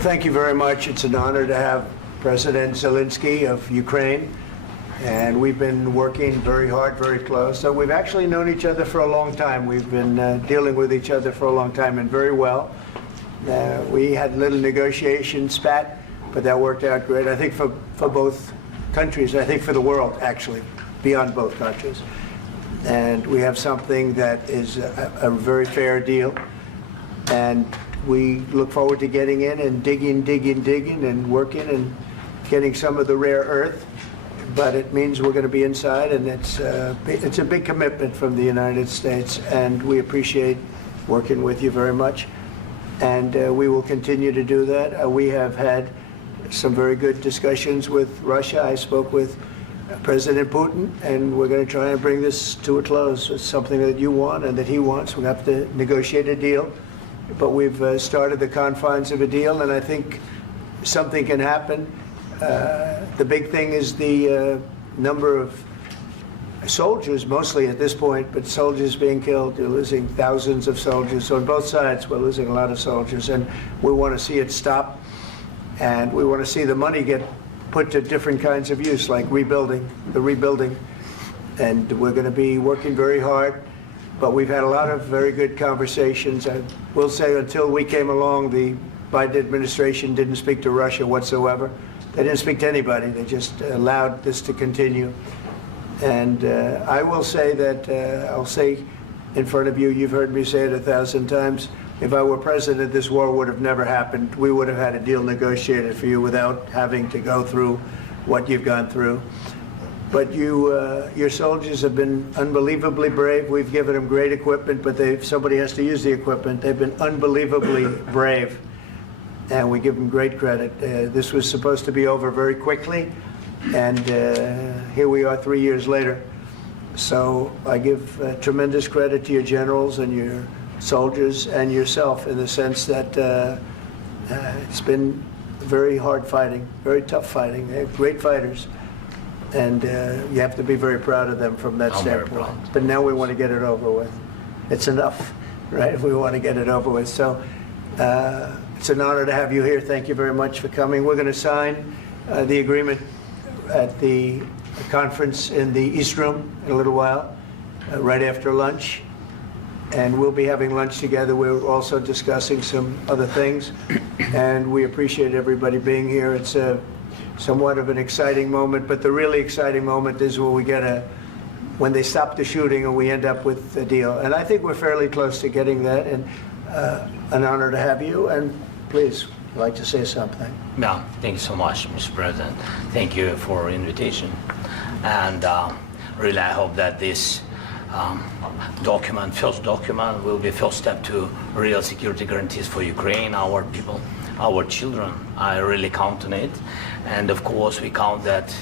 Well, thank you very much. It's an honor to have President Zelensky of Ukraine, and we've been working very hard, very close. So we've actually known each other for a long time. We've been dealing with each other for a long time, and very well. We had a little negotiation spat, but that worked out great, I think, for both countries, I think for the world, actually, beyond both countries. And we have something that is a very fair deal, and we look forward to getting in and digging and working and getting some of the rare earth. But it means we're going to be inside, and it's a big commitment from the United States, and we appreciate working with you very much. And we will continue to do that. We have had some very good discussions with Russia. I spoke with President Putin, and we're going to try and bring this to a close. It's something that you want and that he wants. We have to negotiate a deal. But we've started the confines of a deal, and I think something can happen. The big thing is the number of soldiers, mostly at this point, but soldiers being killed. You're losing thousands of soldiers. So on both sides, we're losing a lot of soldiers, and we want to see it stop. And we want to see the money get put to different kinds of use, like rebuilding. And we're going to be working very hard. But we've had a lot of very good conversations. I will say until we came along, the Biden administration didn't speak to Russia whatsoever. They didn't speak to anybody. They just allowed this to continue. And I will say that, I'll say in front of you, you've heard me say it 1,000 times, if I were president, this war would have never happened. We would have had a deal negotiated for you without having to go through what you've gone through. But your soldiers have been unbelievably brave. We've given them great equipment, but somebody has to use the equipment. They've been unbelievably brave, and we give them great credit. This was supposed to be over very quickly, and here we are 3 years later. So I give tremendous credit to your generals and your soldiers and yourself, in the sense that it's been very hard fighting, very tough fighting. They're great fighters. And you have to be very proud of them from that standpoint. But now we want to get it over with. It's enough, right? We want to get it over with. So it's an honor to have you here. Thank you very much for coming. We're going to sign the agreement at the conference in the East Room in a little while, right after lunch. And we'll be having lunch together. We're also discussing some other things. And we appreciate everybody being here. It's somewhat of an exciting moment, but the really exciting moment is when they stop the shooting and we end up with a deal. And I think we're fairly close to getting that, and an honor to have you. And please, I'd like to say something. Yeah, thank you so much, Mr. President. Thank you for the invitation. And really, I hope that this first document, will be first step to real security guarantees for Ukraine, our people, our children. I really count on it. And of course, we count that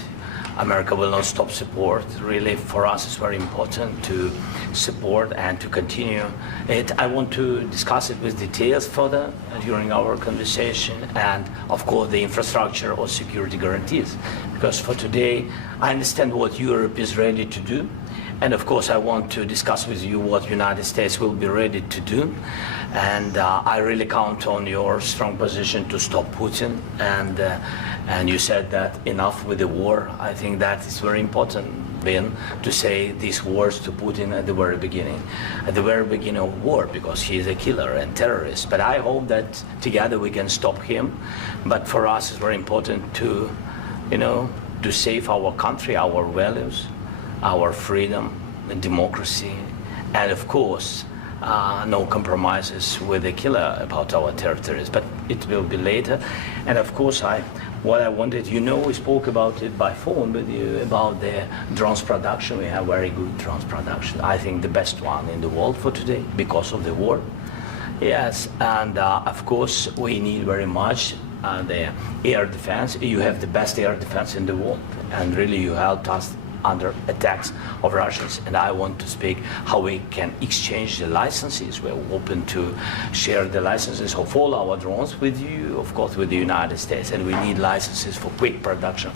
America will not stop support. Really, for us, it's very important to support and to continue it. I want to discuss it with details further during our conversation, and of course, the infrastructure or security guarantees. Because for today, I understand what Europe is ready to do. And of course, I want to discuss with you what the United States will be ready to do. And I really count on your strong position to stop Putin. And you said that enough with the war. I think that is very important, Ben, to say these words to Putin at the very beginning of war, because he is a killer and terrorist. But I hope that together we can stop him. But for us, it's very important to, to save our country, our values, our freedom and democracy, and of course, no compromises with the killer about our territories. But it will be later. And of course, what I wanted, we spoke about it by phone with you about the drones production. We have very good drones production. I think the best one in the world for today because of the war. Yes, and of course, we need very much the air defense. You have the best air defense in the world, and really you helped us under attacks of Russians. And I want to speak how we can exchange the licenses. We're open to share the licenses of all our drones with you, of course, with the United States. And we need licenses for quick production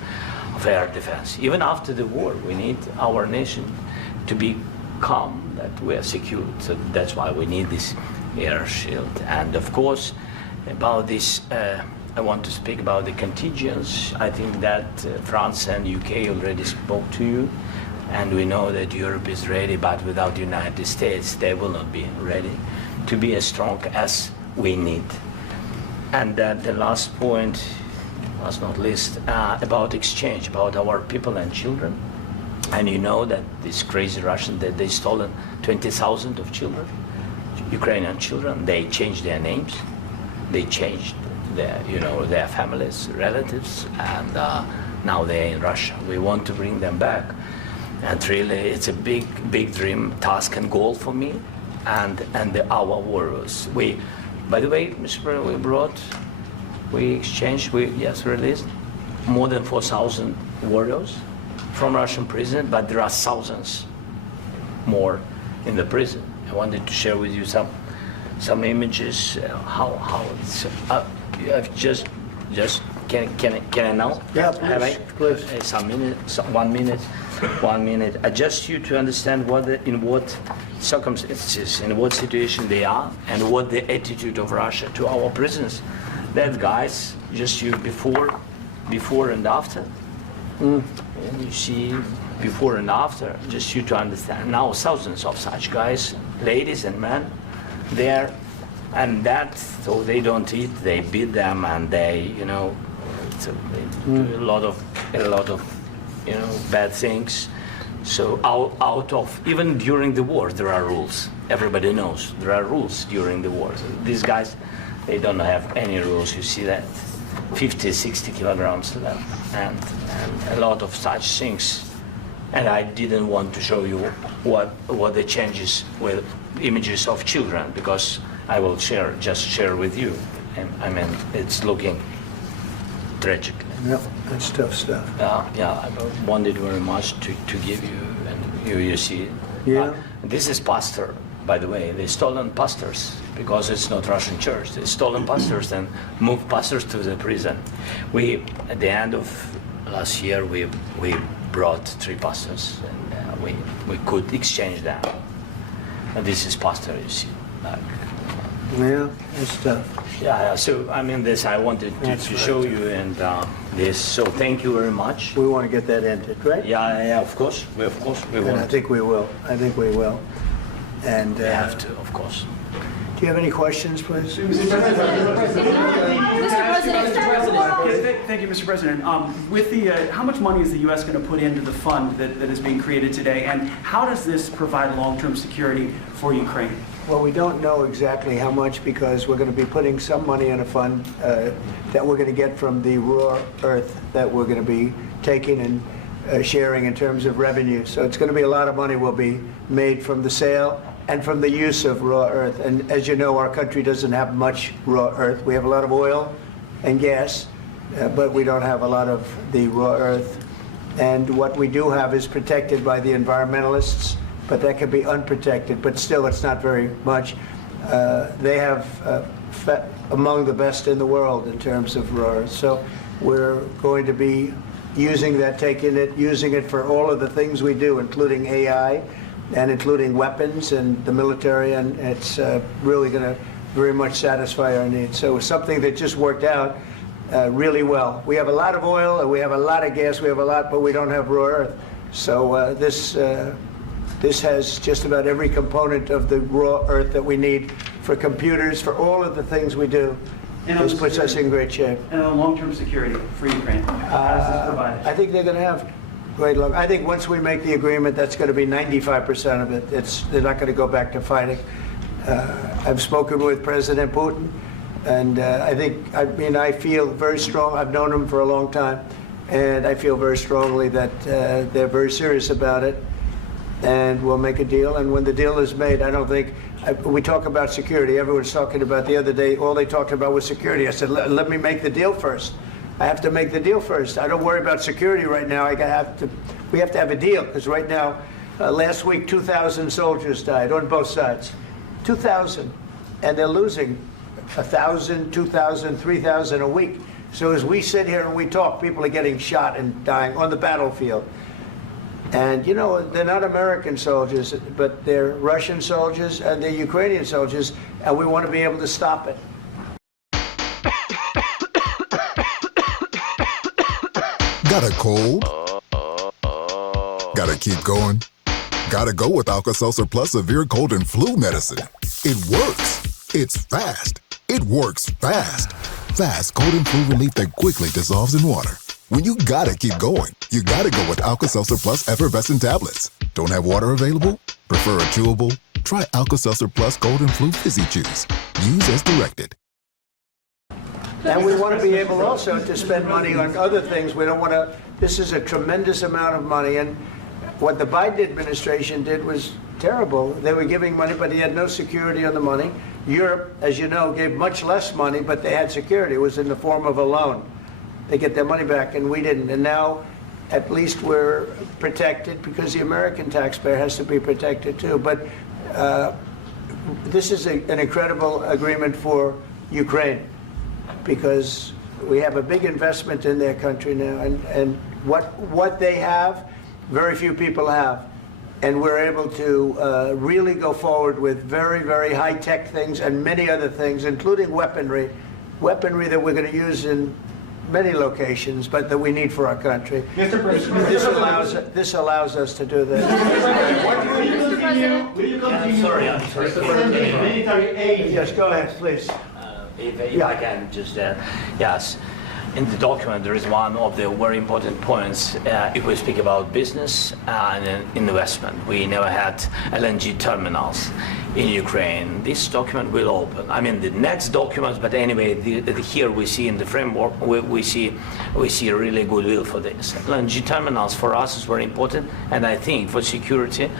of air defense. Even after the war, we need our nation to be calm, that we are secure. So that's why we need this air shield. And of course, about this I want to speak about the contingents. I think that France and UK already spoke to you, and we know that Europe is ready, but without the United States, they will not be ready to be as strong as we need. And the last point, last not least, about exchange, about our people and children. And you know that these crazy Russians, that they stolen 20,000 of children, Ukrainian children. They changed their names, they changed their families, relatives, and now they're in Russia. We want to bring them back, and really, it's a big dream, task, and goal for me, and our warriors. By the way, Mr. President, we released more than 4,000 warriors from Russian prison, but there are thousands more in the prison. I wanted to share with you some images. How it's just can I now? Yeah, please. Some minutes, 1 minute. I just you to understand in what circumstances, in what situation they are, and what the attitude of Russia to our prisoners. That guys, just you before and after. And you see before and after, just you to understand. Now thousands of such guys, ladies and men, there, and that, so they don't eat, they beat them, and they, they do a lot of bad things. So out of, even during the war, there are rules. Everybody knows there are rules during the war. These guys, they don't have any rules. You see that 50, 60 kilograms left, and a lot of such things. And I didn't want to show you what the changes with images of children, because I will share with you. And I mean, it's looking tragic. Yeah, that's tough stuff. I wanted very much to give you, and you see. Yeah. This is pastor, by the way. They stolen pastors because it's not Russian church. They stolen pastors and moved pastors to the prison. At the end of last year, we brought 3 pastors, and we could exchange them. And this is pastor, you see. Yeah, that's tough. Yeah. So I mean, this I wanted to show you, and this. So thank you very much. We want to get that ended, right? Yeah. Of course. We And want. I think we will. And We have to, of course. do you have any questions, please? Mr. President. Thank you, Mr. President. With how much money is the U.S. going to put into the fund that is being created today, and how does this provide long-term security for Ukraine? Well, we don't know exactly how much, because we're going to be putting some money in a fund that we're going to get from the raw earth that we're going to be taking and sharing in terms of revenue. So it's going to be a lot of money will be made from the sale and from the use of raw earth. And as you know, our country doesn't have much raw earth. We have a lot of oil and gas, but we don't have a lot of the raw earth. And what we do have is protected by the environmentalists, but that can be unprotected, but still it's not very much. They have among the best in the world in terms of raw earth. So we're going to be using that, using it for all of the things we do, including AI and including weapons and the military, and it's really going to very much satisfy our needs. So it's something that just worked out really well. We have a lot of oil, and we have a lot of gas, but we don't have raw earth. So this has just about every component of the raw earth that we need for computers, for all of the things we do. This puts us in great shape. And on long-term security for Ukraine, how does this provide it? I think they're going to have great luck. I think once we make the agreement, that's going to be 95% of it. They're not going to go back to fighting. I've spoken with President Putin, and I feel very strong. I've known him for a long time, and I feel very strongly that they're very serious about it, and we'll make a deal. And when the deal is made, I don't think we talk about security. Everyone's talking about the other day. All they talked about was security. I said, let me make the deal first. I have to make the deal first. I don't worry about security right now. We have to have a deal, because right now, last week, 2,000 soldiers died on both sides. 2,000, and they're losing 1,000, 2,000, 3,000 a week. So as we sit here and we talk, people are getting shot and dying on the battlefield. And they're not American soldiers, but they're Russian soldiers and they're Ukrainian soldiers, and we want to be able to stop it. Got a cold? Gotta keep going? Gotta go with Alka-Seltzer Plus Severe Cold and Flu Medicine. It works. It's fast. It works fast. Fast cold and flu relief that quickly dissolves in water. When you gotta keep going, you gotta go with Alka-Seltzer Plus Effervescent Tablets. Don't have water available? Prefer a chewable? Try Alka-Seltzer Plus Cold and Flu Fizzy Juice. Use as directed. And we want to be able also to spend money on other things. We don't want to, this is a tremendous amount of money. And what the Biden administration did was terrible. They were giving money, but he had no security on the money. Europe, as you know, gave much less money, but they had security. It was in the form of a loan. They get their money back, and we didn't. And now, at least we're protected because the American taxpayer has to be protected too. But this is an incredible agreement for Ukraine, because we have a big investment in their country now, and what they have, very few people have. And we're able to really go forward with very, very high-tech things and many other things, including weaponry that we're going to use in many locations, but that we need for our country. Mr. President, This allows us to do that. will you continue I'm sorry. sending military aid? Yes, go ahead, please. If I can just, yes. In the document, there is one of the very important points if we speak about business and investment. We never had LNG terminals in Ukraine. This document will open. I mean, the next documents, but anyway, here we see in the framework, we see a really goodwill for this. LNG terminals for us is very important, and I think for security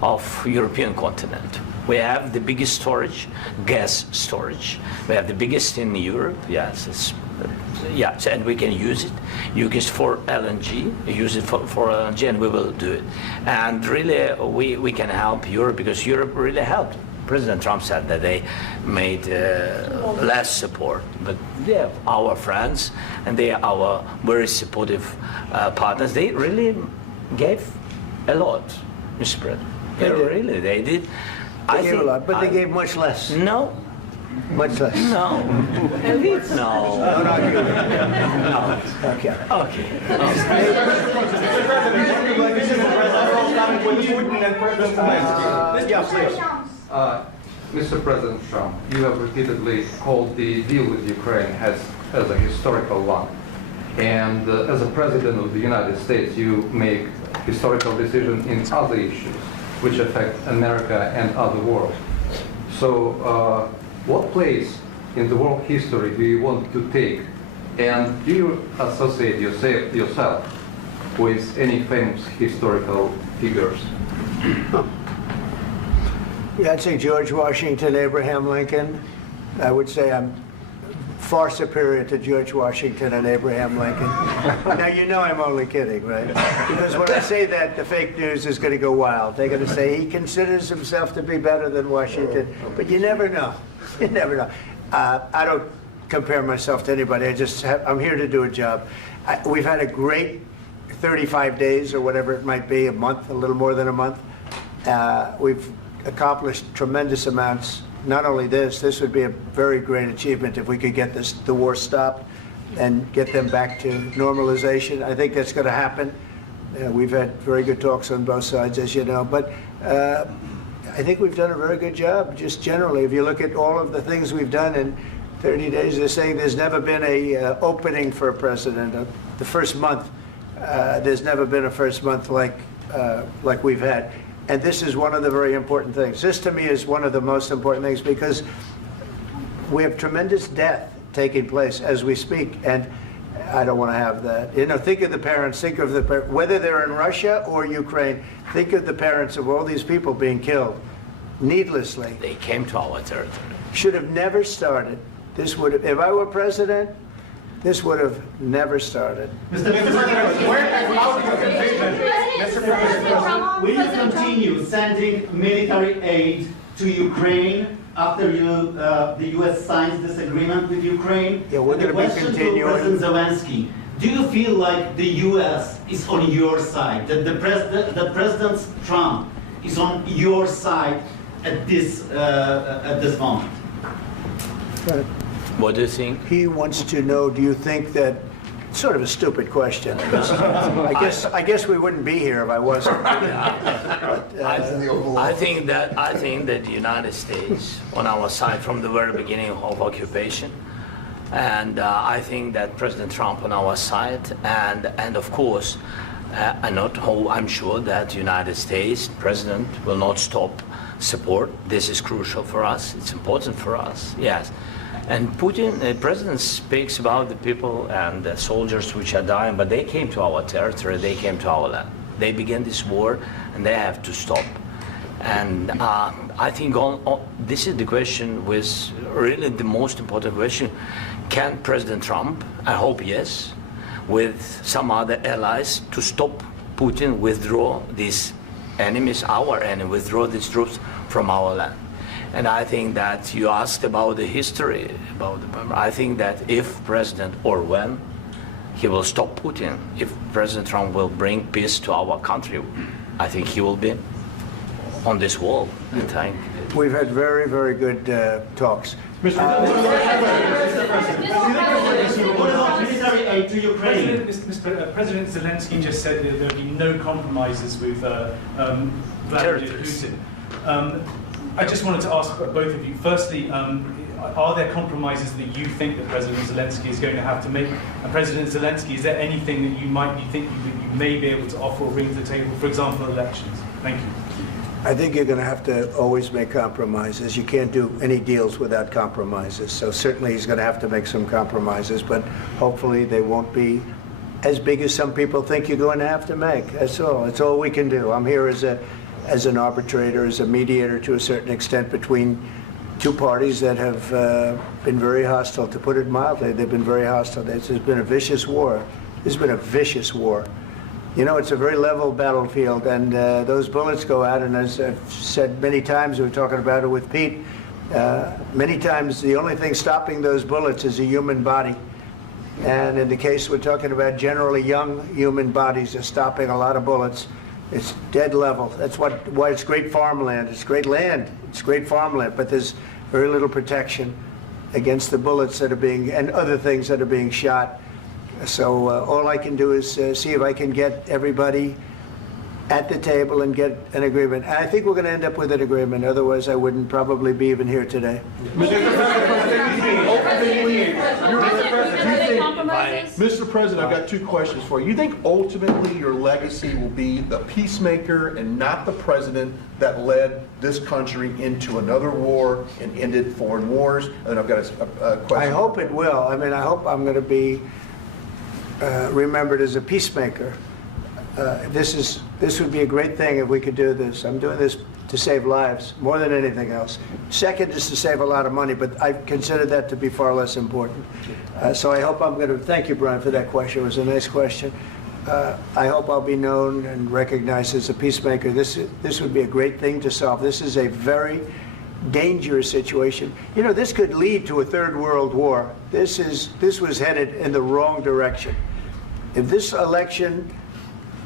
of European continent. We have the biggest storage, gas storage. We have the biggest in Europe. Yes, yes, and we can use it. Use it for LNG. Use it for LNG, and we will do it. And really, we can help Europe because Europe really helped. President Trump said that they made less support, but they are our friends and they are our very supportive partners. They really gave a lot, Mr. President. They did. They gave a lot, but they gave much less. No. Much less. No. No. No, not you. No. Okay. Okay. Mr. President Trump, you have repeatedly called the deal with Ukraine as a historical one. And as a President of the United States, you make historical decisions in other issues which affect America and other world. So what place in the world history do you want to take? And do you associate yourself with any famous historical figures? Yeah, I'd say George Washington, Abraham Lincoln. I would say I'm far superior to George Washington and Abraham Lincoln. Now, you know I'm only kidding, right? Because when I say that, the fake news is going to go wild. They're going to say he considers himself to be better than Washington. But you never know. You never know. I don't compare myself to anybody. I'm here to do a job. We've had a great 35 days or whatever it might be, a month, a little more than a month. We've accomplished tremendous amounts. Not only this would be a very great achievement if we could get the war stopped and get them back to normalization. I think that's going to happen. We've had very good talks on both sides, as you know. But I think we've done a very good job, just generally. If you look at all of the things we've done in 30 days, they're saying there's never been a opening for a president. The first month, there's never been a first month like we've had. And this is one of the very important things. This, to me, is one of the most important things because we have tremendous death taking place as we speak, and I don't want to have that. You know, think of the parents, whether they're in Russia or Ukraine, think of the parents of all these people being killed needlessly. They came to our territory. Should have never started. This would have, if I were president, this would have never started. Mr. President, will you continue sending military aid to Ukraine after the U.S. signs this agreement with Ukraine? Yeah, we're going to be continuing. To President Zelensky, do you feel like the U.S. is on your side, that President Trump is on your side at this moment? What do you think? He wants to know, do you think that Sort of a stupid question. I guess we wouldn't be here if I wasn't. I think that the United States on our side from the very beginning of occupation, and I think that President Trump on our side, and of course, I'm sure that the United States President will not stop support. This is crucial for us. It's important for us. Yes. And Putin, the president speaks about the people and the soldiers which are dying, but they came to our territory, they came to our land. They began this war, and they have to stop. And I think this is the question, with really the most important question. Can President Trump, I hope yes, with some other allies, to stop Putin, withdraw these enemies, our enemy, withdraw these troops from our land? And I think that you asked about the history, I think that if President, or when, he will stop Putin, if President Trump will bring peace to our country, I think he will be on this wall. We've had very, very good talks. What about military aid to Ukraine? President Zelensky just said that there will be no compromises with Vladimir Putin. I just wanted to ask both of you, firstly, are there compromises that you think that President Zelensky is going to have to make? And President Zelensky, is there anything that you might be thinking that you may be able to offer or bring to the table, for example, elections? Thank you. I think you're going to have to always make compromises. You can't do any deals without compromises. So certainly he's going to have to make some compromises, but hopefully they won't be as big as some people think you're going to have to make. That's all. That's all we can do. I'm here as an arbitrator, as a mediator to a certain extent between two parties that have been very hostile, to put it mildly. They've been very hostile. There's been a vicious war. There's been a vicious war. You know, it's a very level battlefield, and those bullets go out, and as I've said many times, we were talking about it with Pete, many times the only thing stopping those bullets is a human body. And in the case we're talking about, generally young human bodies are stopping a lot of bullets. It's dead level. That's why it's great farmland. It's great land. It's great farmland, but there's very little protection against the bullets that are being, and other things that are being shot. So all I can do is see if I can get everybody at the table and get an agreement. And I think we're going to end up with an agreement. Otherwise, I wouldn't probably be even here today. Mr. President, I've got two questions for you. You think ultimately your legacy will be the peacemaker and not the president that led this country into another war and ended foreign wars? And I've got a question. I hope it will. I mean, I hope I'm going to be remembered as a peacemaker. This would be a great thing if we could do this. I'm doing this to save lives more than anything else. Second is to save a lot of money, but I consider that to be far less important. So I hope I'm going to, thank you, Brian, for that question. It was a nice question. I hope I'll be known and recognized as a peacemaker. This would be a great thing to solve. This is a very dangerous situation. You know, this could lead to a third world war. This was headed in the wrong direction. If this election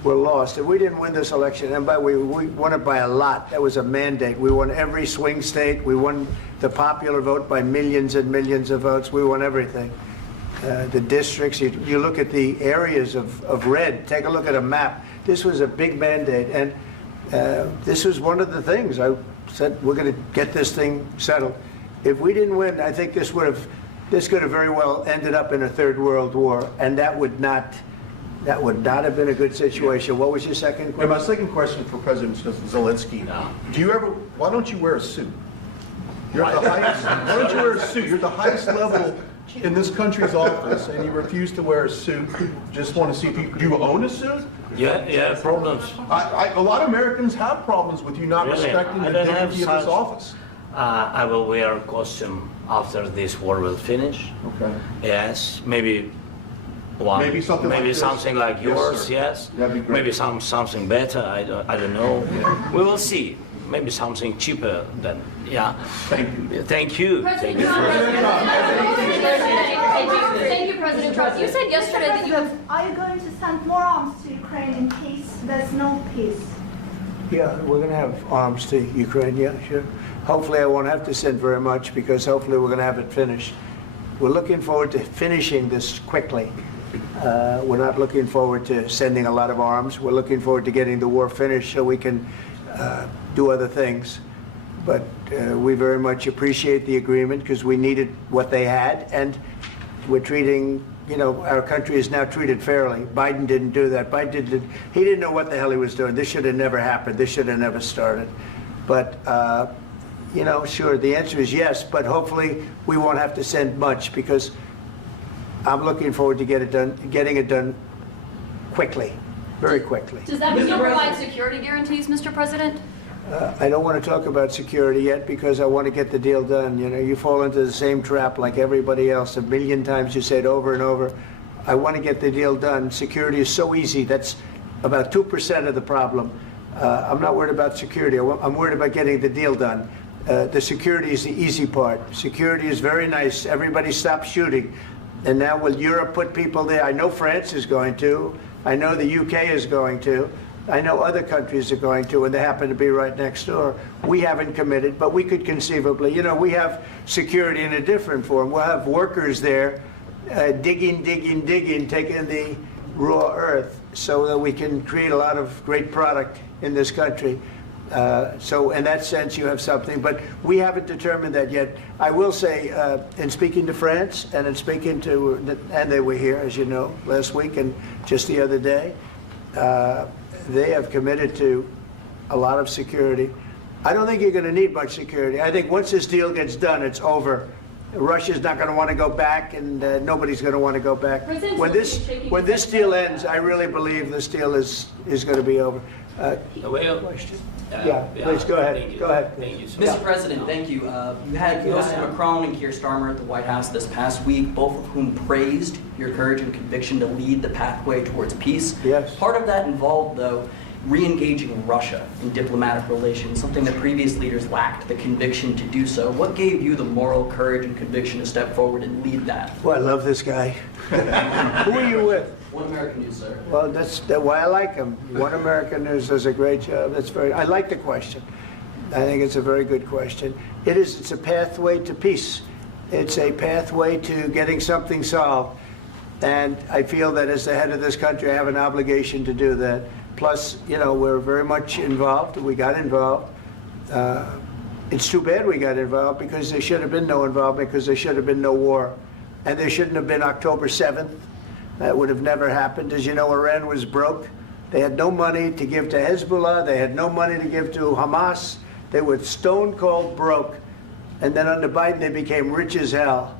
were lost, if we didn't win this election, and we won it by a lot, that was a mandate. We won every swing state. We won the popular vote by millions and millions of votes. We won everything. The districts, you look at the areas of red, take a look at a map. This was a big mandate, and this was one of the things I said, we're going to get this thing settled. If we didn't win, I think this could have very well ended up in a third world war, and that would not have been a good situation. What was your second question? And my second question for President Zelensky, why don't you wear a suit? You're at the highest, why don't you wear a suit? You're at the highest level in this country's office, and you refuse to wear a suit. Just want to see if do you own a suit? Yeah, problems. A lot of Americans have problems with you not respecting the dignity of this office. I will wear a costume after this war will finish. Okay. Yes, maybe one. Maybe something like this. Something like yours. Yes. Yes. That'd be great. Maybe something better. I don't know. Yeah. We will see. Maybe something cheaper than. Yeah. Thank you. Thank you. President Trump. Thank you, President Trump. You said yesterday that you have. Are you going to send more arms to Ukraine in case there's no peace? Yeah, we're going to have arms to Ukraine, yeah, sure. Hopefully I won't have to send very much, because hopefully we're going to have it finished. We're looking forward to finishing this quickly. We're not looking forward to sending a lot of arms. We're looking forward to getting the war finished so we can do other things. But we very much appreciate the agreement because we needed what they had, and we're treating, our country is now treated fairly. Biden didn't do that. He didn't know what the hell he was doing. This should have never happened. This should have never started. But, sure, the answer is yes, but hopefully we won't have to send much because I'm looking forward to getting it done quickly, very quickly. Does that mean you'll provide security guarantees, Mr. President? I don't want to talk about security yet because I want to get the deal done. You fall into the same trap like everybody else. A million times you say it over and over. I want to get the deal done. Security is so easy. That's about 2% of the problem. I'm not worried about security. I'm worried about getting the deal done. The security is the easy part. Security is very nice. Everybody stopped shooting. And now will Europe put people there? I know France is going to. I know the UK is going to. I know other countries are going to, and they happen to be right next door. We haven't committed, but we could conceivably. We have security in a different form. We'll have workers there digging, taking the raw earth so that we can create a lot of great product in this country. So in that sense, you have something, but we haven't determined that yet. I will say, in speaking to France and in speaking to, and they were here, as you know, last week and just the other day, they have committed to a lot of security. I don't think you're going to need much security. I think once this deal gets done, it's over. Russia's not going to want to go back, and nobody's going to want to go back. When this deal ends, I really believe this deal is going to be over. Question? Please go ahead. Go ahead. Thank you, Mr. President, thank you. You had Mr. Macron and Keir Starmer at the White House this past week, both of whom praised your courage and conviction to lead the pathway towards peace. Yes. Part of that involved, though, re-engaging Russia in diplomatic relations, something that previous leaders lacked the conviction to do so. What gave you the moral courage and conviction to step forward and lead that? Well, I love this guy. Who are you with? One American News, sir. Well, that's why I like him. One American News does a great job. I like the question. I think it's a very good question. It's a pathway to peace. It's a pathway to getting something solved. And I feel that as the head of this country, I have an obligation to do that. Plus, we're very much involved. We got involved. It's too bad we got involved because there should have been no involvement because there should have been no war. And there shouldn't have been October 7th. That would have never happened. As you know, Iran was broke. They had no money to give to Hezbollah. They had no money to give to Hamas. They were stone cold broke. And then under Biden, they became rich as hell.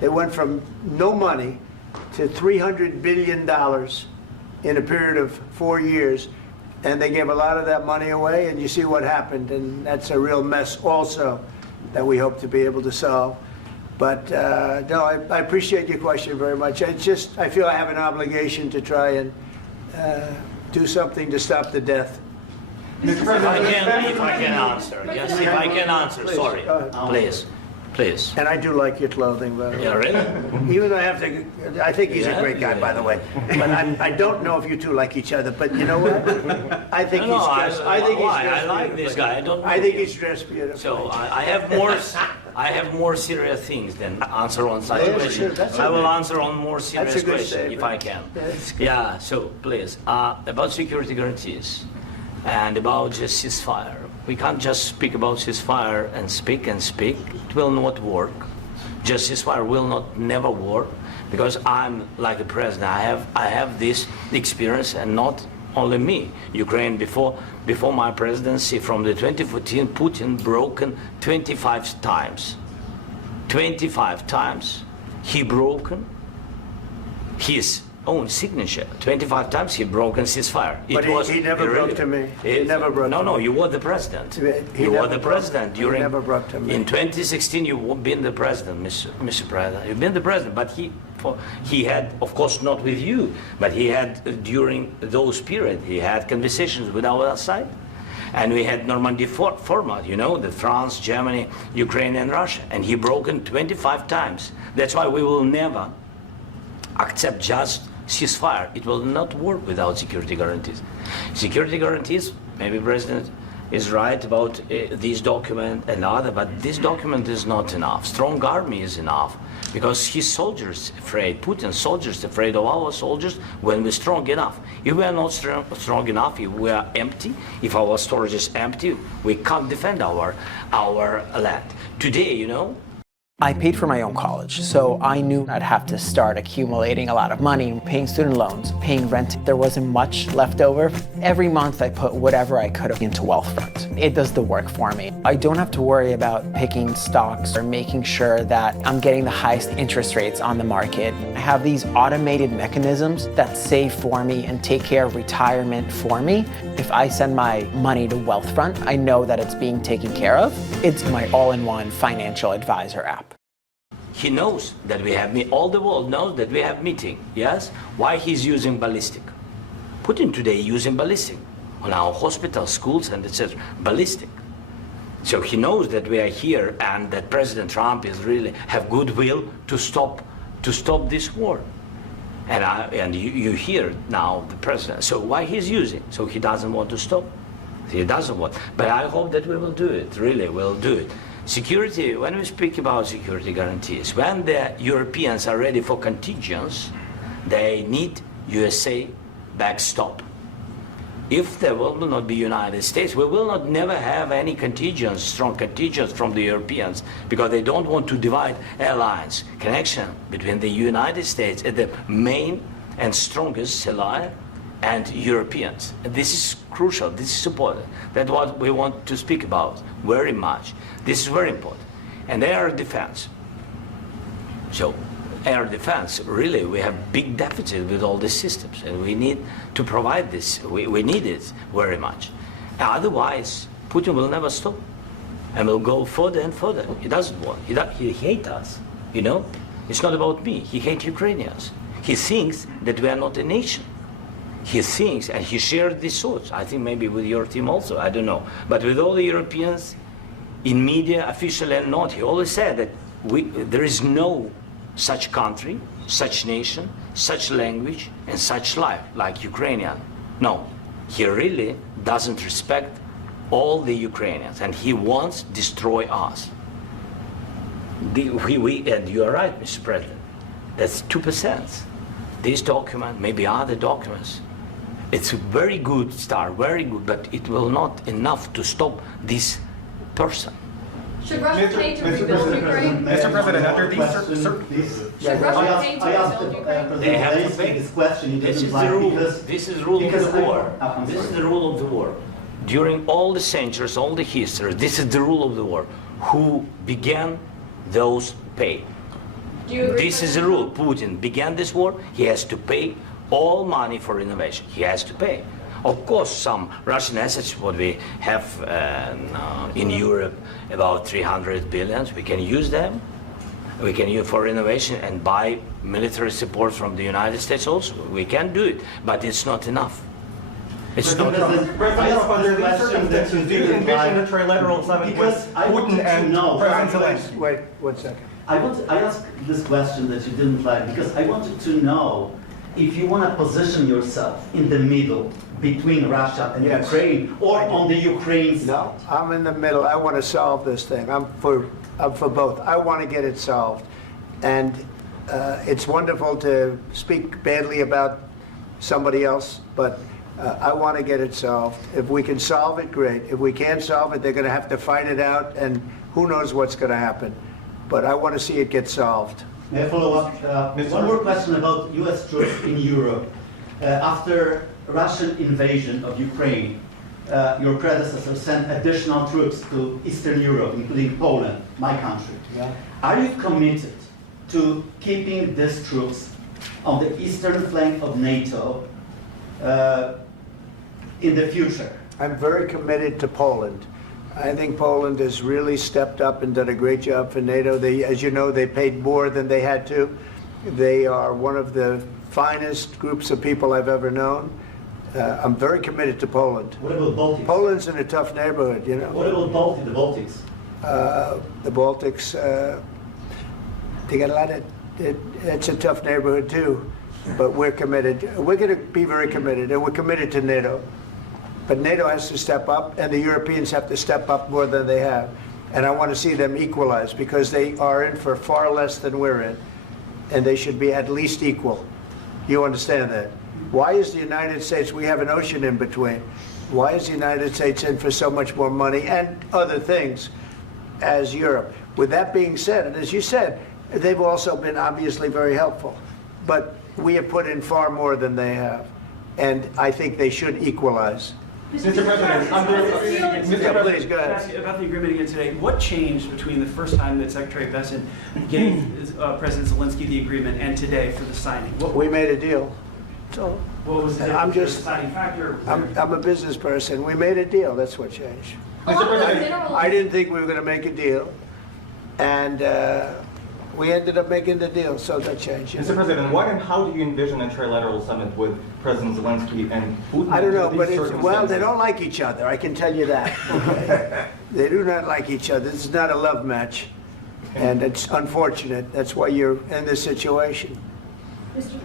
They went from no money to $300 billion in a period of 4 years. And they gave a lot of that money away, and you see what happened. And that's a real mess also that we hope to be able to solve. But no, I appreciate your question very much. I feel I have an obligation to try and do something to stop the death. If I can answer. Yes, if I can answer. Please, sorry. Please. And I do like your clothing, by the way. Yeah, really? Even though I think he's a great guy, by the way. But I don't know if you two like each other. But you know what? I think he's dressed. I like this guy. I think he's dressed beautifully. So I have more serious things than answer on such questions. I will answer on more serious questions if I can. Yeah. So please, about security guarantees and about just ceasefire. We can't just speak about ceasefire and speak. It will not work. Just ceasefire will never work because I'm like the president. I have this experience, and not only me. Ukraine before my presidency, from the 2014, Putin broken 25 times. 25 times he broken his own signature. 25 times he broken ceasefire. But he never broke to me. He never broke to me. No, you were the president. You were the president during. He never broke to me. In 2016, you've been the president, Mr. President. You've been the president, but he had, of course, not with you, but he had during those periods. He had conversations with our side, and we had Normandy format. The France, Germany, Ukraine, and Russia, and he broken 25 times. That's why we will never accept just ceasefire. It will not work without security guarantees. Security guarantees, maybe President is right about this document and other, but this document is not enough. Strong army is enough because his soldiers afraid, Putin's soldiers afraid of our soldiers when we're strong enough. If we are not strong enough, if we are empty, if our storage is empty, we can't defend our land. Today, you know, I paid for my own college, so I knew I'd have to start accumulating a lot of money, paying student loans, paying rent. There wasn't much left over. Every month I put whatever I could into Wealthfront. It does the work for me. I don't have to worry about picking stocks or making sure that I'm getting the highest interest rates on the market. I have these automated mechanisms that save for me and take care of retirement for me. If I send my money to Wealthfront, I know that it's being taken care of. It's my all-in-one financial advisor app. He knows that we have all the world knows that we have meeting, yes? Why he's using ballistic? Putin today using ballistic on our hospitals, schools, and etc. Ballistic. So he knows that we are here and that President Trump is really have goodwill to stop this war. And you hear now the president. So why he's using? So he doesn't want to stop. He doesn't want. But I hope that we will do it. Really, we'll do it. Security, when we speak about security guarantees, when the Europeans are ready for contingents, they need USA backstop. If there will not be United States, we will not never have any contingents, strong contingents from the Europeans, because they don't want to divide alliance, connection between the United States and the main and strongest ally and Europeans. And this is crucial, this is important. That's what we want to speak about very much. This is very important. And air defense. So air defense, really, we have big deficit with all these systems, and we need to provide this. We need it very much. Otherwise, Putin will never stop, and will go further and further. He doesn't want. He hates us. You know, it's not about me. He hates Ukrainians. He thinks that we are not a nation. He thinks, and he shared these thoughts. I think maybe with your team also. I don't know, but with all the Europeans, in media, official and not, he always said that there is no such country, such nation, such language, and such life like Ukrainian. No, he really doesn't respect all the Ukrainians, and he wants to destroy us. And you are right, Mr. President. That's 2%. This document, maybe other documents, it's a very good start, very good, but it will not enough to stop this person. Should Russia pay to rebuild Ukraine? Mr. President, under these Should Russia pay to rebuild Ukraine? They have to pay. This question. This is the rule. This is the rule of the war. This is the rule of the war. During all the centuries, all the history, this is the rule of the war. Who began, those pay. Do you agree? This is the rule. Putin began this war. He has to pay all money for innovation. He has to pay. Of course, some Russian assets, what we have in Europe, about 300 billions, we can use them. We can use for innovation and buy military support from the United States also. We can do it, but it's not enough. It's not enough. President, under these circumstances, do you envision a trilateral summit with Putin and President Zelensky? Wait 1 second. I asked this question that you didn't like because I wanted to know if you want to position yourself in the middle between Russia and Yes. Ukraine, or on the Ukraine side. No, I'm in the middle. I want to solve this thing. I'm for both. I want to get it solved. And it's wonderful to speak badly about somebody else, but I want to get it solved. If we can solve it, great. If we can't solve it, they're going to have to fight it out, and who knows what's going to happen. But I want to see it get solved. May I follow up? One more question about U.S. troops in Europe. After Russian invasion of Ukraine, your predecessor sent additional troops to Eastern Europe, including Poland, my country. Yeah. Are you committed to keeping these troops on the eastern flank of NATO in the future? I'm very committed to Poland. I think Poland has really stepped up and done a great job for NATO. They, as you know, they paid more than they had to. They are one of the finest groups of people I've ever known. I'm very committed to Poland. What about Baltics? Poland's in a tough neighborhood, you know. What about the Baltics? The Baltics, they got a lot of, it's a tough neighborhood too, but we're committed. We're going to be very committed, and we're committed to NATO. But NATO has to step up, and the Europeans have to step up more than they have. And I want to see them equalize, because they are in for far less than we're in, and they should be at least equal. You understand that? Why is the United States, we have an ocean in between, why is the United States in for so much more money and other things as Europe? With that being said, and as you said, they've also been obviously very helpful, but we have put in far more than they have, and I think they should equalize. Mr. President, Please go ahead. Ask you about the agreement again today. What changed between the first time that Secretary Vance gave President Zelensky the agreement and today for the signing? We made a deal. So what was the deciding factor? I'm a business person. We made a deal. That's what changed. Mr. President, I didn't think we were going to make a deal, and we ended up making the deal, so that changed. Mr. President, what and how do you envision a trilateral summit with President Zelensky and Putin? I don't know, but well, they don't like each other, I can tell you that. Okay? They do not like each other. This is not a love match, and it's unfortunate. That's why you're in this situation.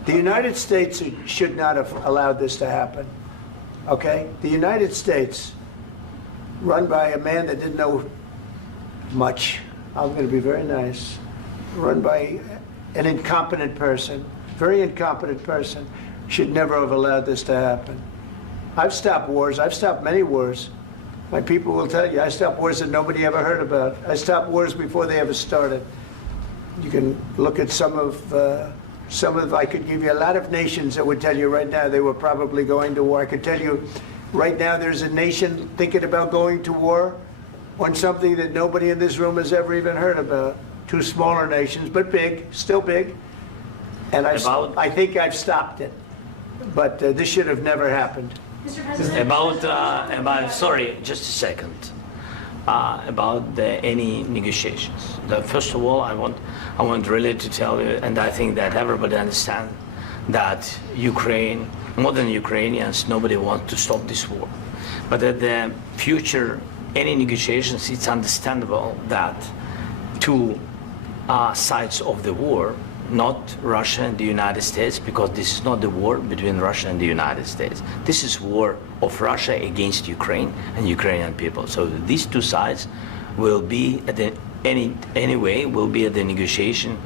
The United States should not have allowed this to happen, okay? The United States, run by a man that didn't know much, I'm going to be very nice, run by an incompetent person, very incompetent person, should never have allowed this to happen. I've stopped wars. I've stopped many wars. My people will tell you, I stopped wars that nobody ever heard about. I stopped wars before they ever started. You can look at some of, I could give you a lot of nations that would tell you right now they were probably going to war. I could tell you right now there's a nation thinking about going to war on something that nobody in this room has ever even heard about. Two smaller nations, but big, still big. And I think I've stopped it. But this should have never happened. Mr. President, Sorry, just a second. About any negotiations. First of all, I want really to tell you, and I think that everybody understands that Ukraine, modern Ukrainians, nobody wants to stop this war. But at the future, any negotiations, it's understandable that two sides of the war, not Russia and the United States, because this is not the war between Russia and the United States. This is war of Russia against Ukraine and Ukrainian people. So these two sides will be at the will be at the negotiation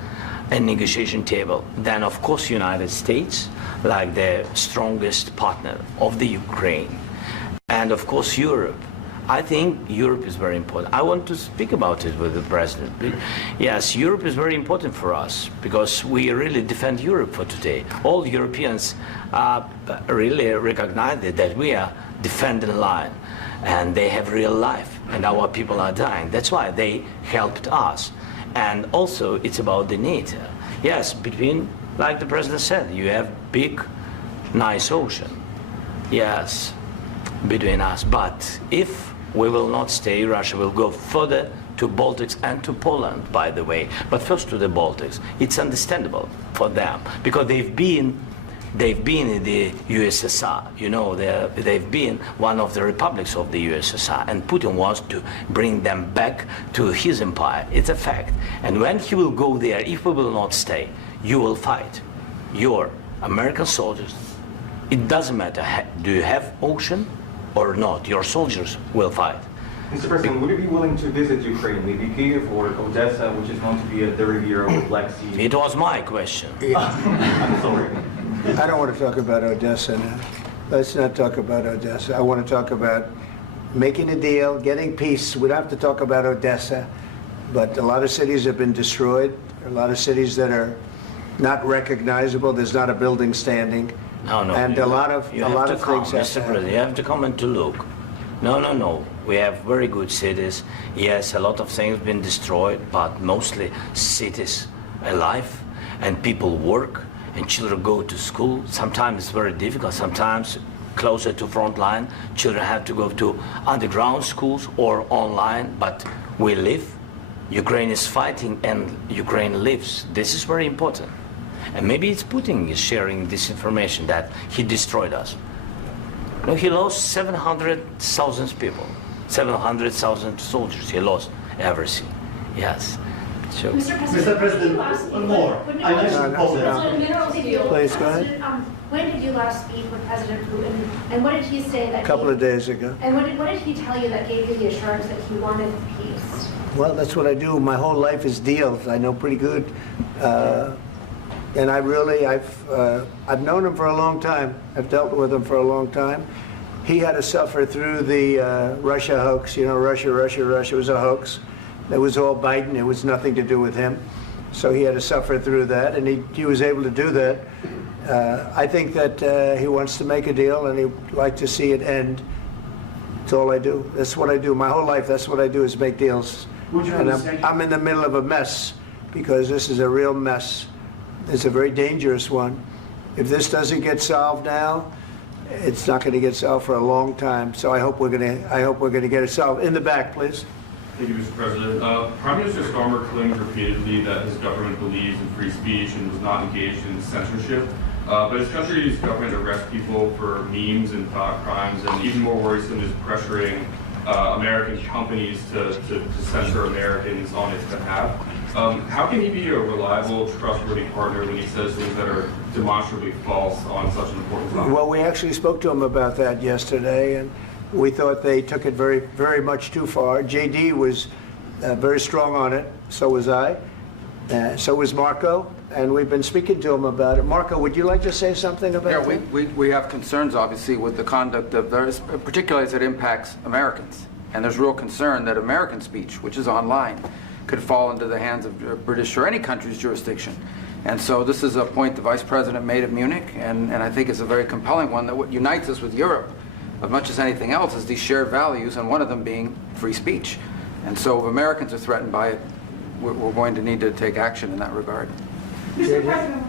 table. Then of course United States, like the strongest partner of the Ukraine, and of course Europe. I think Europe is very important. I want to speak about it with the president. Yes, Europe is very important for us because we really defend Europe for today. All Europeans really recognize that we are defending the line, and they have real life, and our people are dying. That's why they helped us. And also, it's about the NATO. Yes, between, like the president said, you have big, nice ocean. Yes, between us. But if we will not stay, Russia will go further to Baltics and to Poland, by the way. But first to the Baltics. It's understandable for them because they've been in the USSR. You know, they've been one of the republics of the USSR, and Putin wants to bring them back to his empire. It's a fact. And when he will go there, if we will not stay, you will fight. Your American soldiers, it doesn't matter, do you have ocean or not, your soldiers will fight. Mr. President, would you be willing to visit Ukraine, maybe Kyiv or Odessa, which is known to be at the Riviera or Black Sea? It was my question. I'm sorry. I don't want to talk about Odessa now. Let's not talk about Odessa. I want to talk about making a deal, getting peace. We don't have to talk about Odessa, but a lot of cities have been destroyed. There are a lot of cities that are not recognizable. There's not a building standing. No. And a lot of things have to happen. You have to come and to look. No. We have very good cities. Yes, a lot of things have been destroyed, but mostly cities alive, and people work, and children go to school. Sometimes it's very difficult. Sometimes closer to front line, children have to go to underground schools or online, but we live. Ukraine is fighting, and Ukraine lives. This is very important. And maybe it's Putin is sharing this information that he destroyed us. No, he lost 700,000 people, 700,000 soldiers. He lost everything. Yes. Mr. President, one more. I mentioned Poland. Please go ahead. when did you last speak with President Putin? And what did he say that A couple of days ago. And what did he tell you that gave you the assurance that he wanted peace? Well, that's what I do. My whole life is deals. I know pretty good. And I've known him for a long time. I've dealt with him for a long time. He had to suffer through the Russia hoax. You know, Russia was a hoax. It was all Biden. It was nothing to do with him. So he had to suffer through that, and he was able to do that. I think that he wants to make a deal, and he'd like to see it end. That's all I do. That's what I do. My whole life, that's what I do, is make deals. And I'm in the middle of a mess, because this is a real mess. It's a very dangerous one. If this doesn't get solved now, it's not going to get solved for a long time. So I hope we're going to get it solved. In the back, please. Thank you, Mr. President. Prime Minister Starmer claimed repeatedly that his government believes in free speech and was not engaged in censorship. But his country's government arrests people for memes and thought crimes, and even more worrisome is pressuring American companies to censor Americans on its behalf. How can he be a reliable, trustworthy partner when he says things that are demonstrably false on such an important topic? Well, we actually spoke to him about that yesterday, and we thought they took it very, very much too far. JD was very strong on it. So was I. So was Marco. And we've been speaking to him about it. Marco, would you like to say something about that? Yeah, we have concerns, obviously, with the conduct of those, particularly as it impacts Americans. And there's real concern that American speech, which is online, could fall into the hands of British or any country's jurisdiction. And so this is a point the Vice President made at Munich, and I think it's a very compelling one, that what unites us with Europe, as much as anything else, is these shared values, and one of them being free speech. And so if Americans are threatened by it, we're going to need to take action in that regard. Mr. President.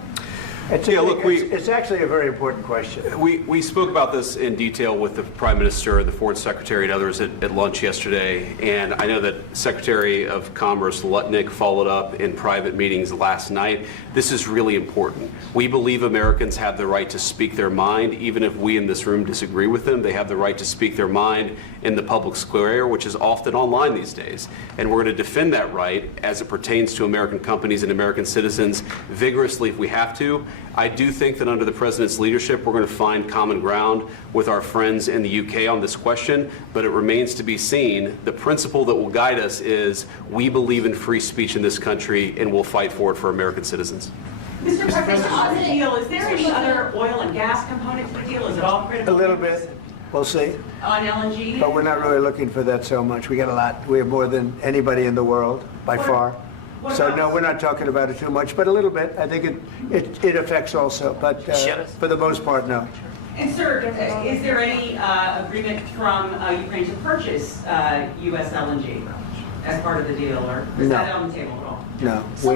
It's actually a very important question. We spoke about this in detail with the Prime Minister, the Foreign Secretary, and others at lunch yesterday. And I know that Secretary of Commerce Lutnick followed up in private meetings last night. This is really important. We believe Americans have the right to speak their mind, even if we in this room disagree with them. They have the right to speak their mind in the public square, which is often online these days. And we're going to defend that right as it pertains to American companies and American citizens vigorously if we have to. I do think that under the President's leadership, we're going to find common ground with our friends in the UK on this question, but it remains to be seen. The principle that will guide us is we believe in free speech in this country, and we'll fight for it for American citizens. Mr. President, on the deal, is there any other oil and gas component to the deal? Is it all critical? A little bit. We'll see. On LNG? But we're not really looking for that so much. We got a lot. We have more than anybody in the world, by far. So no, we're not talking about it too much, but a little bit. I think it affects also, but for the most part, no. And sir, is there any agreement from Ukraine to purchase U.S. LNG as part of the deal, or is that on the table at all? No, we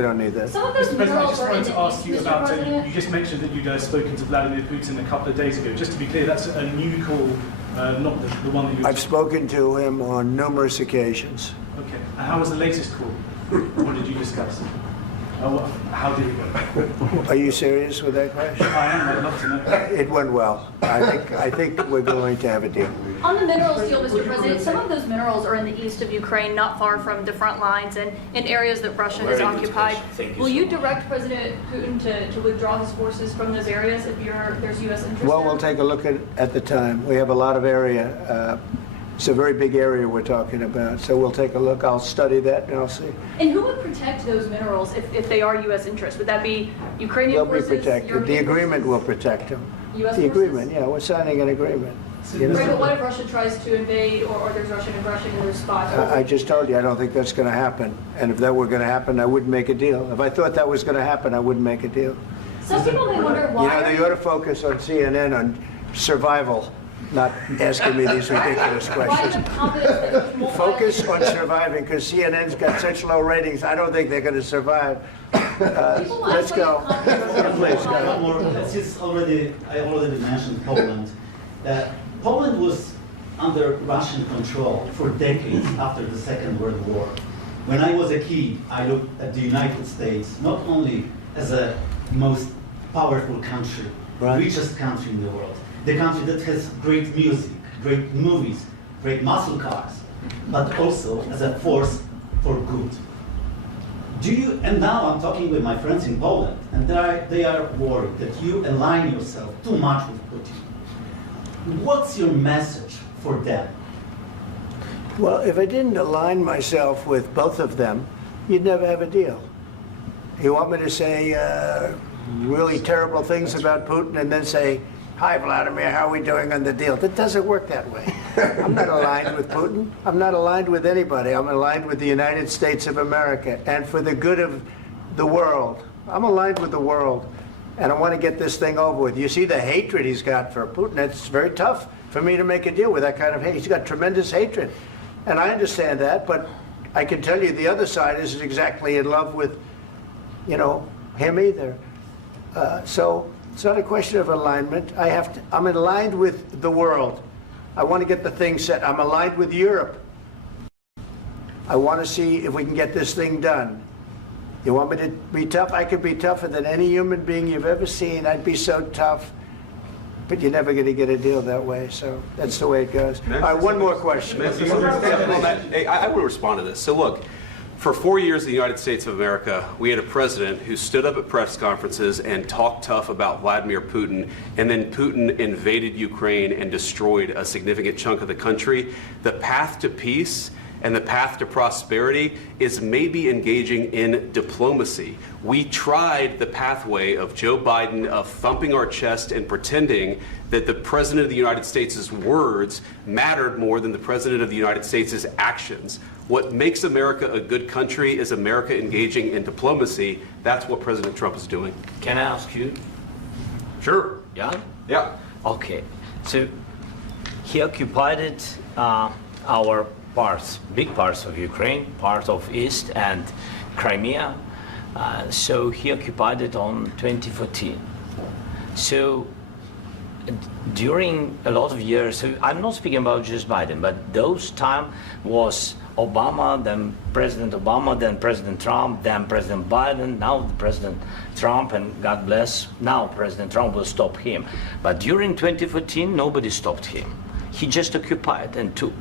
don't need that. Mr. President, I just wanted to ask you about, you just mentioned that you'd spoken to Vladimir Putin a couple of days ago. Just to be clear, that's a new call, not the one that you... I've spoken to him on numerous occasions. Okay. And how was the latest call? What did you discuss? How did it go? Are you serious with that question? I am. I'd love to know. It went well. I think we're going to have a deal. On the minerals deal, Mr. President, some of those minerals are in the east of Ukraine, not far from the front lines and in areas that Russia has occupied. Will you direct President Putin to withdraw his forces from those areas if there's U.S. interest? Well, we'll take a look at the time. We have a lot of area. It's a very big area we're talking about, so we'll take a look. I'll study that and I'll see. And who would protect those minerals if they are U.S. interests? Would that be Ukrainian forces? They'll be protected. European the agreement forces? will protect them. U.S. The forces? agreement, yeah, we're signing an agreement. Right, but what if Russia tries to invade or there's Russian aggression in those spots? I just told you I don't think that's going to happen. And if that were going to happen, I wouldn't make a deal. If I thought that was going to happen, I wouldn't make a deal. Some people may wonder why. You know, they ought to focus on CNN on survival, not asking me these ridiculous questions. Focus on surviving, because CNN's got such low ratings. I don't think they're going to survive. Let's go. Please go. Since I already mentioned Poland. Poland was under Russian control for decades after the Second World War. When I was a kid, I looked at the United States not only as a most powerful country, richest country in the world, the country that has great music, great movies, great muscle cars, but also as a force for good. Do you, and now I'm talking with my friends in Poland, and they are worried that you align yourself too much with Putin. What's your message for them? Well, if I didn't align myself with both of them, you'd never have a deal. You want me to say really terrible things about Putin and then say, "Hi, Vladimir, how are we doing on the deal?" That doesn't work that way. I'm not aligned with Putin. I'm not aligned with anybody. I'm aligned with the United States of America and for the good of the world. I'm aligned with the world, and I want to get this thing over with. You see the hatred he's got for Putin. It's very tough for me to make a deal with that kind of hate. He's got tremendous hatred, and I understand that, but I can tell you the other side isn't exactly in love with, you know, him either. So it's not a question of alignment. I'm aligned with the world. I want to get the thing set. I'm aligned with Europe. I want to see if we can get this thing done. You want me to be tough? I could be tougher than any human being you've ever seen. I'd be so tough. But you're never going to get a deal that way. So that's the way it goes. All right, one more question. Hey, I want to respond to this. So look, for 4 years in the United States of America, we had a president who stood up at press conferences and talked tough about Vladimir Putin, and then Putin invaded Ukraine and destroyed a significant chunk of the country. The path to peace and the path to prosperity is maybe engaging in diplomacy. We tried the pathway of Joe Biden of thumping our chest and pretending that the President of the United States' words mattered more than the President of the United States' actions. What makes America a good country is America engaging in diplomacy. That's what President Trump is doing. Can I ask you? Sure. Yeah? Yeah. Okay. So he occupied our parts, big parts of Ukraine, part of East and Crimea. So he occupied it on 2014. So during a lot of years, so I'm not speaking about just Biden, but those time was Obama, then President Obama, then President Trump, then President Biden, now President Trump, and God bless, now President Trump will stop him. But during 2014, nobody stopped him. He just occupied and took.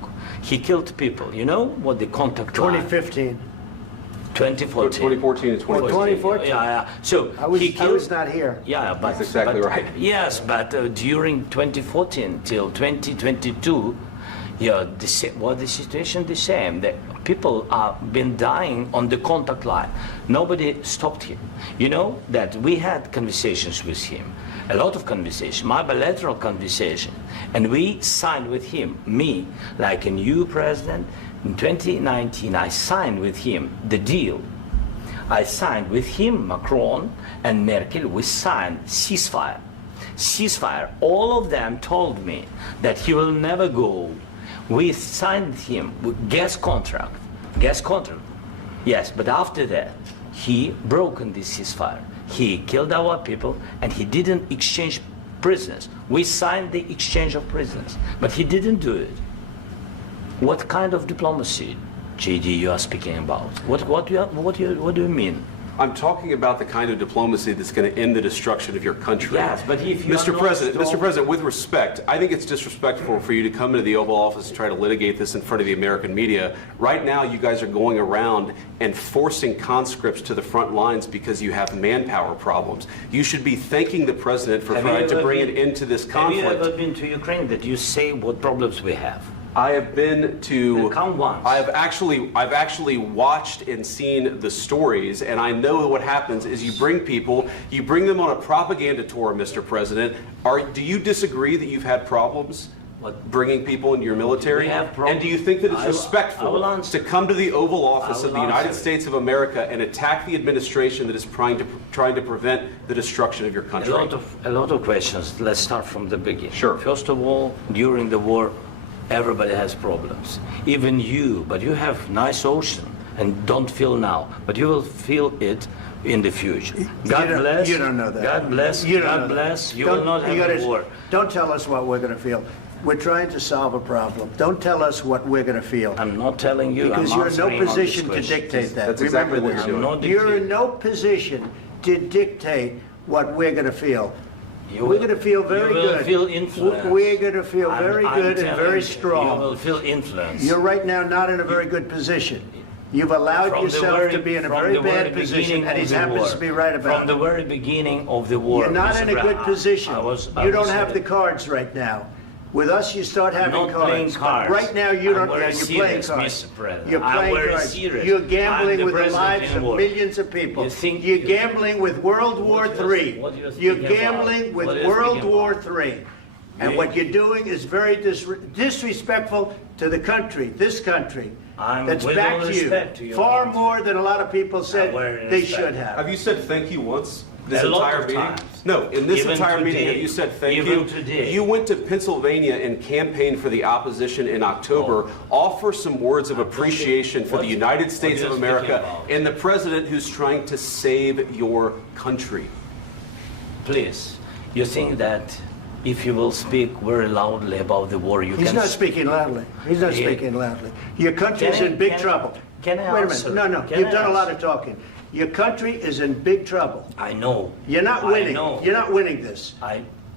He killed people. You know what the contact line? 2015. 2014 2014. and 2014. 2014. Yeah. So I was not here. Yeah, but that's exactly right. Yes, but during 2014 till 2022, yeah, the situation the same. The people have been dying on the contact line. Nobody stopped him. You know that we had conversations with him, a lot of conversation, my bilateral conversation, and we signed with him, me, like a new president. In 2019, I signed with him the deal. I signed with him, Macron and Merkel, we signed ceasefire. Ceasefire. All of them told me that he will never go. We signed him with gas contract. Gas contract. Yes, but after that, he broken this ceasefire. He killed our people and he didn't exchange prisoners. We signed the exchange of prisoners, but he didn't do it. What kind of diplomacy, JD, you are speaking about? What do you mean? I'm talking about the kind of diplomacy that's going to end the destruction of your country. Yes, but if you Mr. President, with respect, I think it's disrespectful for you to come into the Oval Office and try to litigate this in front of the American media. Right now, you guys are going around and forcing conscripts to the front lines because you have manpower problems. You should be thanking the President for trying to bring it into this conflict. Have you ever been to Ukraine that you say what problems we have? I have been to. Come once. I've actually watched and seen the stories, and I know what happens is you bring them on a propaganda tour, Mr. President. Do you disagree that you've had problems bringing people into your military? And do you think that it's respectful to come to the Oval Office of the United States of America and attack the administration that is trying to prevent the destruction of your country? A lot of questions. Let's start from the beginning. Sure. First of all, during the war, everybody has problems, even you, but you have nice ocean and don't feel now, but you will feel it in the future. God bless. You don't know that. God bless. God bless. You will not have a war. Don't tell us what we're going to feel. We're trying to solve a problem. Don't tell us what we're going to feel. I'm not telling you. Because you're in no position to dictate that. That's exactly what you're doing. You're in no position to dictate what we're going to feel. We're going to feel very good. You will feel influenced. We're going to feel very good and very strong. You will feel influenced. You're right now not in a very good position. You've allowed From the yourself very- to be in a from very the very bad position, beginning and he of the happens war. to be right about From the it. very beginning of the war. You're not Mr. in a good Brown, position. I You don't was- have the cards right now. With us, you start having not playing cards. cards. But right now, you I'm don't. very Yeah, you're playing serious, cards. Mr. President. You're I'm playing very cards. serious. You're I'm gambling the with the president lives in of war. millions of people. You think You're you- gambling with World War III. what you're You're speaking gambling about? with What you're World speaking War about? III. And You- what you're doing is very disrespectful to the country, this country. I'm That's with all backed respect to you your far country. more than a lot of people said very they respect. should have. Have you said thank you once this A lot entire of meeting? times. No, in this Even entire meeting, today. have you said thank Even you? today. You went to Pennsylvania and campaigned for the opposition in October. Offer some words of appreciation for the United States are of you America speaking about? and the president who's trying to save your country. Please, you think that if you will speak very loudly about the war, you He's can... not speaking loudly. He's not Yeah. speaking loudly. Your country is Can I- in big can I- trouble. can I Wait a answer? minute. No, Can you've I done a lot answer? of talking. Your country is in big trouble. I know. You're not I winning. know. You're not winning this.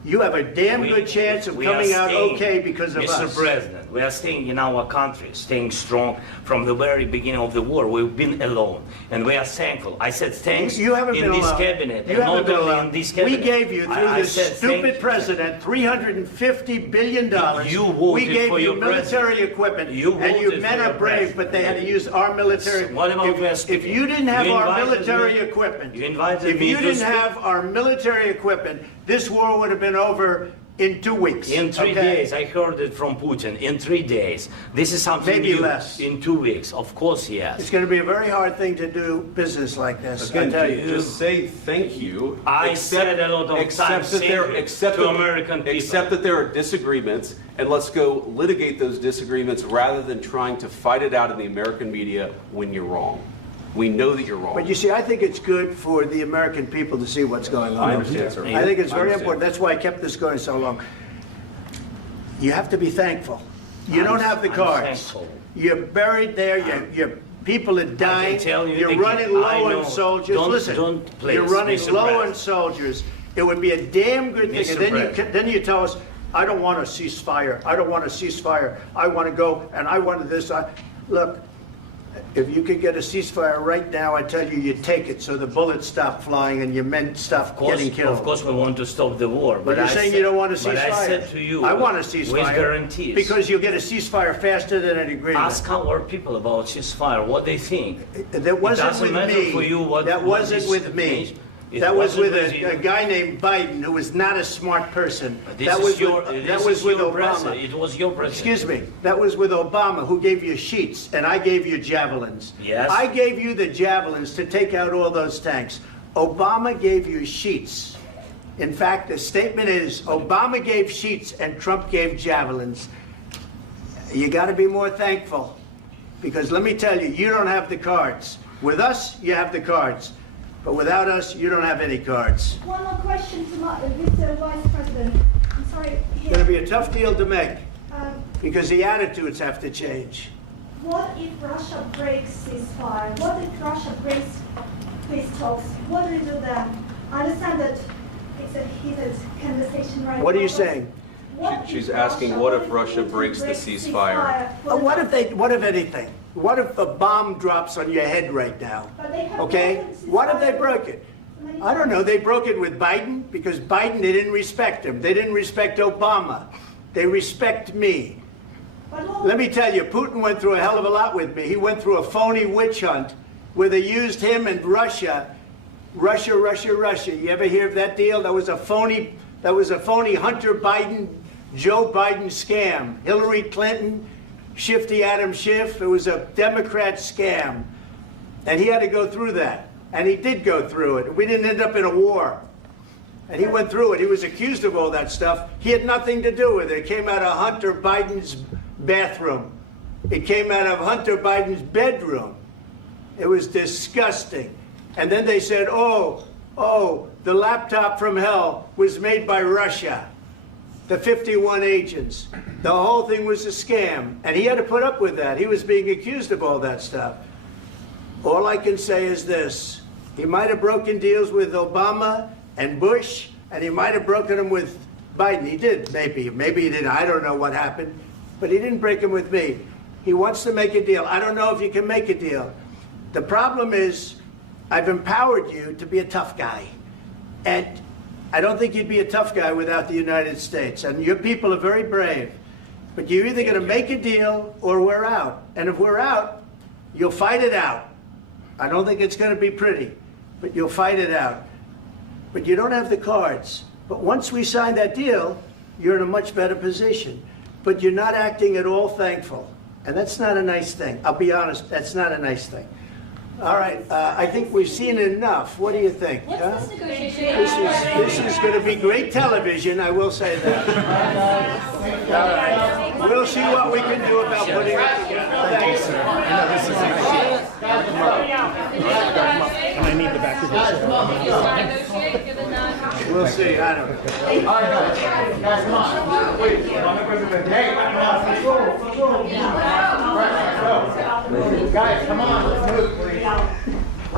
You have a damn good chance of we are coming out staying, okay because of Mr. us. President, we are staying in our country, staying strong from the very beginning of the war. We've been alone, and we are thankful. I said thanks You haven't in been this alone. cabinet, You and haven't not been only alone. in this We cabinet. gave you, through I this said thank stupid you. president, $350 billion. You voted we gave for you your military president. equipment, You and you voted men for are your brave, president. but they had to use our military. What about if, West if you didn't have You our invited military me- equipment, you invited if me you to didn't speak. have our military equipment, this war would have been over in 2 weeks. In 3 okay? days, I heard it from Putin. In 3 days, this is something Maybe new. less. In 2 weeks, of course, yes. It's going to be a very hard thing to do business like this. Again, I tell you. just say thank you. I said a lot of times thank you to American people. Accept that there are disagreements, and let's go litigate those disagreements rather than trying to fight it out in the American media when you're wrong. We know that you're wrong. But you see, I think it's good for the American people to see what's going on. I understand, sir. I think it's I very understand. important. That's why I kept this going so long. You have to be thankful. You don't have the I'm cards. thankful. You're buried there. Your people are dying. tell you You're again, running I low know. on soldiers. Don't- Listen, don't, please, you're running Mr. low President. on soldiers. It would be a damn good thing. Mr. And then President. then you tell us, I don't want a ceasefire. I don't want a ceasefire. I want to go and I want this. Look, if you could get a ceasefire right now, I tell you, you take it so the bullets stop flying and your men stop getting killed. Of course, we want to stop the war. But you're I saying said- you don't want a ceasefire. But I said to you, I want a ceasefire. with guarantees. Because you'll get a ceasefire faster than an agreement. Ask our people about ceasefire, what they think. That wasn't it doesn't with matter me. for you what That what wasn't this with me. means. It That was wasn't with you. a guy named Biden who was not a smart person. This That is was your- with, this that was is with your Obama. president. It was your president. Excuse me. That was with Obama, who gave you sheets, and I gave you javelins. Yes. I gave you the javelins to take out all those tanks. Obama gave you sheets. In fact, the statement is Obama gave sheets and Trump gave javelins. You got to be more thankful, because let me tell you, you don't have the cards. With us, you have the cards. But without us, you don't have any cards. One more question to Mr. Vice President. I'm sorry. It's going to be a tough deal to make, Um, because the attitudes have to change. What if Russia breaks ceasefire? What if Russia breaks peace talks? What do we do then? I understand that it's a heated conversation right now. What are you but saying? what She's if asking, Russia- what if Russia Putin breaks the ceasefire? What if anything? What if a bomb drops on your head right now? But they have Okay? broken What if they ceasefire broke it? many I don't know. They broke it with Biden because Biden, they didn't respect him. They didn't respect Obama. They respect me. Let me tell you, Putin went through a hell of a lot with me. He went through a phony witch hunt where they used him and Russia. Russia. You ever hear of that deal? That was a phony Hunter Biden, Joe Biden scam. Hillary Clinton, Shifty Adam Schiff. It was a Democrat scam. And he had to go through that. And he did go through it. We didn't end up in a war. And he went through it. He was accused of all that stuff. He had nothing to do with it. It came out of Hunter Biden's bathroom. It came out of Hunter Biden's bedroom. It was disgusting. And then they said, oh, the laptop from hell was made by Russia. The 51 agents. The whole thing was a scam. And he had to put up with that. He was being accused of all that stuff. All I can say is this. He might have broken deals with Obama and Bush, and he might have broken them with Biden. He did, maybe. Maybe he didn't. I don't know what happened. But he didn't break them with me. He wants to make a deal. I don't know if you can make a deal. The problem is, I've empowered you to be a tough guy. And I don't think you'd be a tough guy without the United States. And your people are very brave. But you're either going to make a deal or we're out. And if we're out, you'll fight it out. I don't think it's going to be pretty, but you'll fight it out. But you don't have the cards. But once we sign that deal, you're in a much better position. But you're not acting at all thankful. And that's not a nice thing. I'll be honest, that's not a nice thing. All right, I think we've seen enough. What do you think? What's this negotiation? This is going to be great television, I will say that. All right. We'll see what we can do about putting it together. Thank you, sir. I need the back of this. We'll see, I don't know. Guys, come on. Wait, hey, guys, come on, let's move, please.